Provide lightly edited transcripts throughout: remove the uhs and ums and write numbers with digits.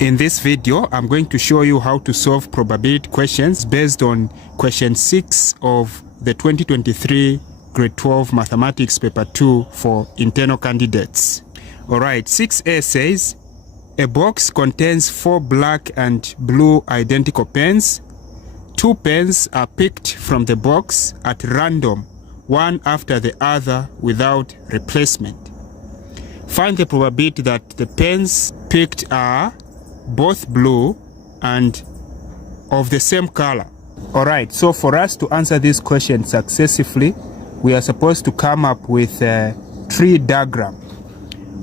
In this video, I'm going to show you how to solve probability questions based on question 6 of the 2023 Grade 12 Mathematics Paper 2 for internal candidates. Alright, 6A says, a box contains 4 black and blue identical pens. 2 pens are picked from the box at random, one after the other without replacement. Find the probability that the pens picked are both blue and of the same color. Alright, so for us to answer this question successfully, we are supposed to come up with a tree diagram.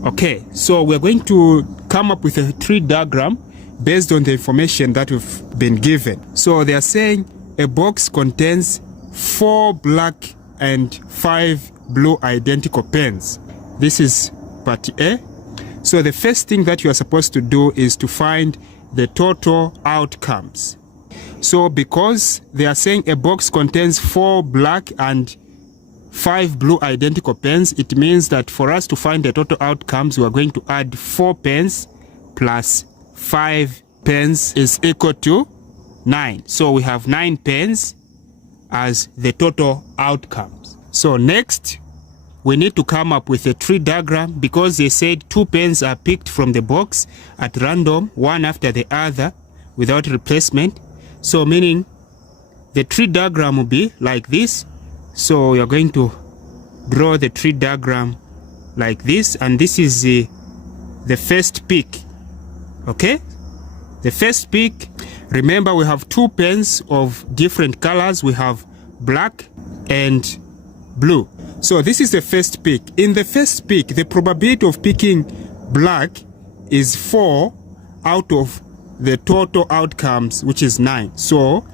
Okay, so we're going to come up with a tree diagram based on the information that we've been given. So they are saying a box contains 4 black and 5 blue identical pens. This is part A. So the first thing that you are supposed to do is to find the total outcomes. So because they are saying a box contains 4 black and 5 blue identical pens, it means that for us to find the total outcomes, we are going to add 4 pens plus 5 pens is equal to 9. So we have 9 pens as the total outcomes. So next, we need to come up with a tree diagram because they said 2 pens are picked from the box at random, one after the other without replacement. So meaning the tree diagram will be like this. So we are going to draw the tree diagram like this, and this is the first pick. Okay, the first pick, remember we have 2 pens of different colors. We have black and blue. So this is the first pick. In the first pick, the probability of picking black is 4 out of the total outcomes, which is 9. So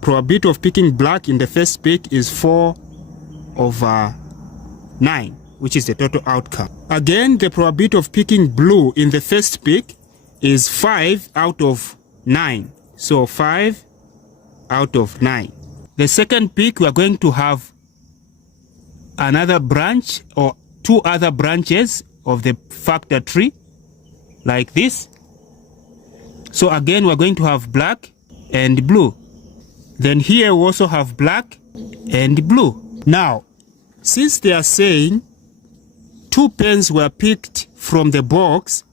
probability of picking black in the first pick is 4 over 9, which is the total outcome. Again, the probability of picking blue in the first pick is 5 out of 9. So 5 out of 9. The second pick, we are going to have another branch or 2 other branches of the factor tree like this. So again, we're going to have black and blue. Then here we also have black and blue. Now, since they are saying 2 pens were picked from the box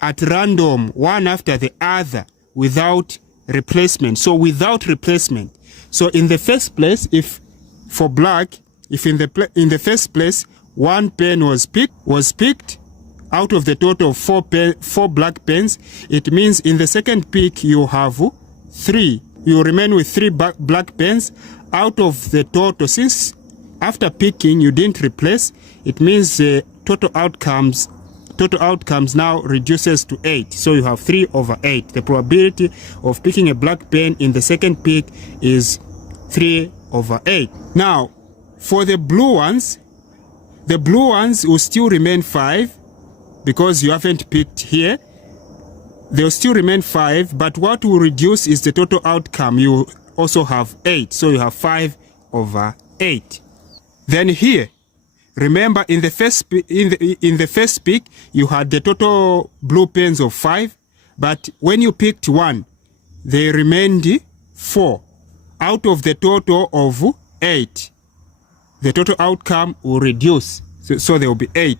at random, one after the other without replacement. So without replacement. So in the first place, if for black, if in the first place 1 pen was picked out of the total of 4 black pens, it means in the second pick you have 3. You remain with 3 black pens out of the total. Since after picking you didn't replace, it means the total outcomes now reduces to 8. So you have 3 over 8. The probability of picking a black pen in the second pick is 3 over 8. Now, for the blue ones will still remain 5 because you haven't picked here. They'll still remain 5, but what will reduce is the total outcome. You also have 8, so you have 5 over 8. Then here, remember in the first pick, you had the total blue pens of 5, but when you picked 1, they remained 4 out of the total of 8. The total outcome will reduce, so there will be 8.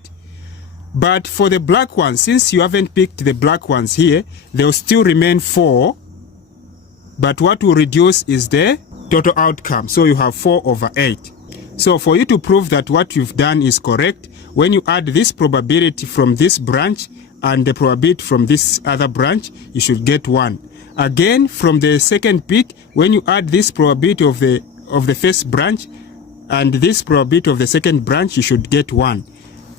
But for the black ones, since you haven't picked the black ones here, they will still remain 4. But what will reduce is the total outcome. So you have 4 over 8. So for you to prove that what you've done is correct, when you add this probability from this branch and the probability from this other branch, you should get 1. Again, from the second pick, when you add this probability of the first branch and this probability of the second branch, you should get 1.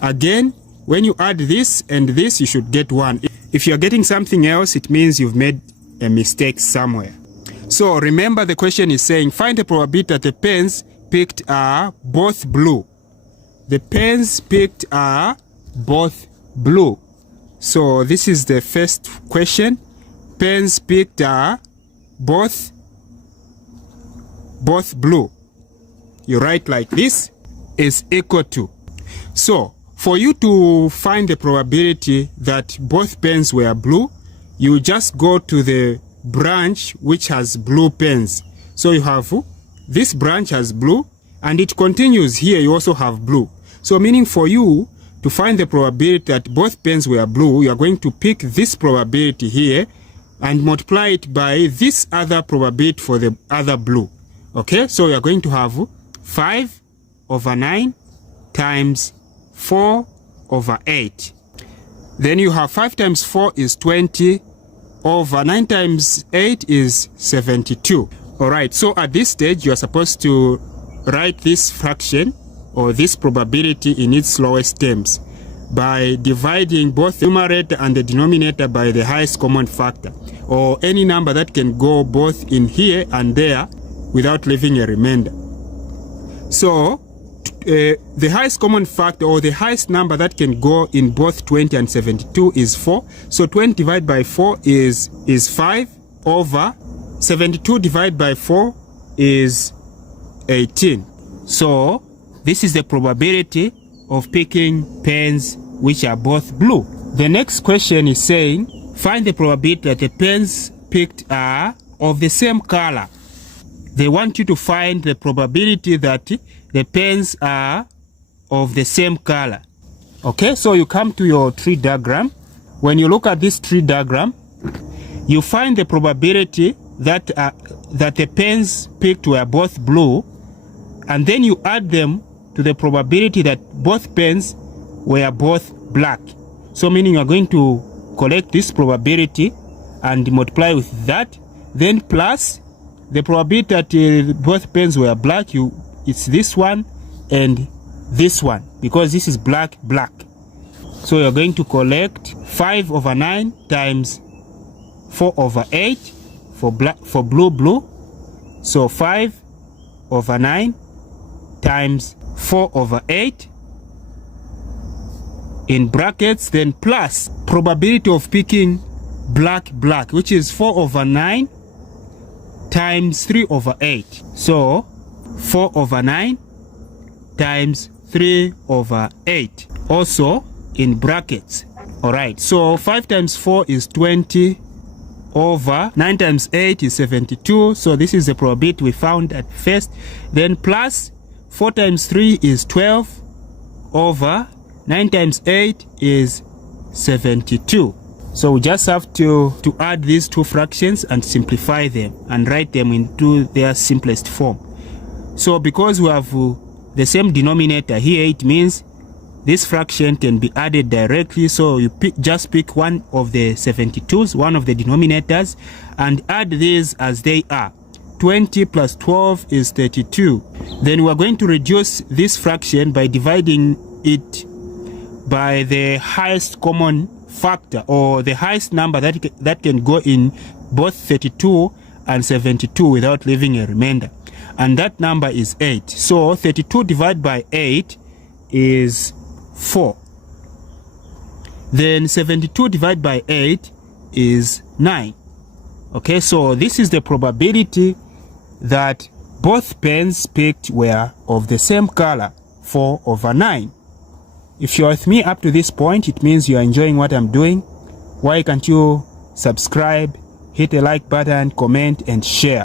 Again, when you add this and this, you should get 1. If you're getting something else, it means you've made a mistake somewhere. So remember, the question is saying find the probability that the pens picked are both blue. The pens picked are both blue. So this is the first question. Pens picked are both blue. You write like this is equal to. So for you to find the probability that both pens were blue, you just go to the branch which has blue pens. So you have this branch has blue, and it continues here, you also have blue. So meaning for you to find the probability that both pens were blue, you are going to pick this probability here and multiply it by this other probability for the other blue. Okay, so you are going to have 5 over 9 times 4 over 8. Then you have 5 times 4 is 20 over 9 times 8 is 72. Alright, so at this stage you are supposed to write this fraction or this probability in its lowest terms by dividing both the numerator and the denominator by the highest common factor, or any number that can go both in here and there without leaving a remainder. So the highest common factor, or the highest number that can go in both 20 and 72 is 4. So 20 divided by 4 is 5 over 72 divided by 4 is 18. So this is the probability of picking pens which are both blue. The next question is saying, find the probability that the pens picked are of the same color. They want you to find the probability that the pens are of the same color. Okay, so you come to your tree diagram. When you look at this tree diagram, you find the probability that the pens picked were both blue, and then you add them to the probability that both pens were both black. So meaning you are going to collect this probability and multiply with that, then plus the probability that both pens were black, it's this one and this one, because this is black, black. So you're going to collect 5 over 9 times 4 over 8 for blue, blue. So 5 over 9 times 4 over 8 in brackets, then plus probability of picking black, black, which is 4 over 9 times 3 over 8. So 4 over 9 times 3 over 8, also in brackets. Alright, so 5 times 4 is 20 over 9 times 8 is 72. So this is the probability we found at first. Then plus 4 times 3 is 12 over 9 times 8 is 72. So we just have to add these two fractions and simplify them and write them into their simplest form. So because we have the same denominator here, it means this fraction can be added directly. So you just pick one of the 72s, one of the denominators, and add these as they are. 20 plus 12 is 32. Then we're going to reduce this fraction by dividing it by the highest common factor, or the highest number that can go in both 32 and 72 without leaving a remainder, and that number is 8. So 32 divided by 8 is 4. Then 72 divided by 8 is 9. Okay, so this is the probability that both pens picked were of the same color, 4 over 9. If you're with me up to this point, it means you're enjoying what I'm doing. Why can't you subscribe, hit the like button, comment, and share?